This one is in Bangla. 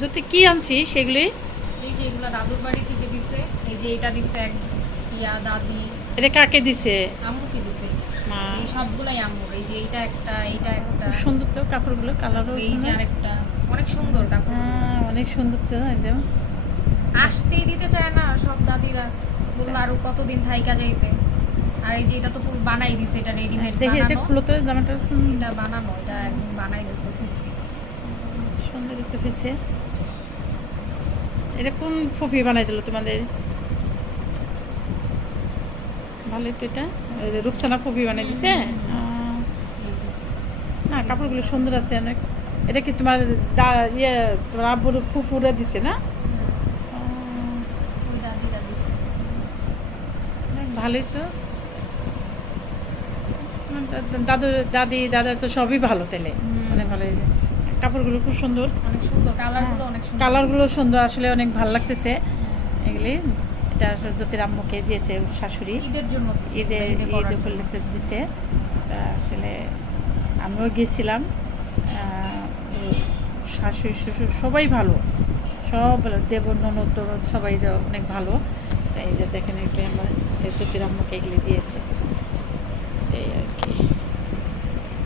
যদি কি আনছি সেগুলি এই যে এগুলা দাদুর বাড়ি থেকে দিছে, এই যে এটা দিছে এক দাদি। এটা কাকে দিছে? আম্মুকে দিছে। মা এই সবগুলাই আম্মুর। এই যে এইটা একটা, এইটা একটা, খুব সুন্দর তো কাপড়গুলো, কালারও এই যে আরেকটা, অনেক সুন্দর কাপড়। হ্যাঁ অনেক সুন্দর তো একদম। আসতেই দিতে চায় না সব দাদিরা, বললো আরো কতদিন থাইকা যাইতে। আর এই যে এটা তো পুরো বানাই দিছে, এটা রেডিমেড দেখি এটা বানানো। খুলো তো জামাটা। এটা বানানো, এটা একদম বানাই দিছে ফুপি। সুন্দর তো হয়েছে। এটা কোন ফুফি বানাই দিল তোমাদের? ভালোই তো এটা। ওই যে রুকসানা ফুফি বানাই দিছে। এই যে না কাপড়গুলো সুন্দর আছে অনেক। এটা কি তোমার ইয়ে তোমার আব্বুর ফুফুরা দিছে না? ওই দাদিরা দিছে। ভালোই তো। তোমার দাদু দাদি দাদা তো সবই ভালো তাহলে, অনেক ভালো। কাপড়গুলো খুব সুন্দর, অনেক সুন্দর, কালারগুলো অনেক সুন্দর। কালারগুলো সুন্দর, আসলে অনেক ভালো লাগতেছে এগুলি। এটা আসলে জ্যোতির আম্মুকে দিয়েছে শাশুড়ি, ঈদের জন্য দিছে, ঈদে ঈদ পরার জন্য। উপলক্ষে দিছে। তা আসলে আমিও গিয়েছিলাম। শাশুড়ি শ্বশুর সবাই ভালো, সব ভালো, দেবর ননদ টনদ সবাই অনেক ভালো। তাই এই যে দেখেন এগুলি আমার এই জ্যোতির আম্মুকে এগুলি দিয়েছে, এই আর কি।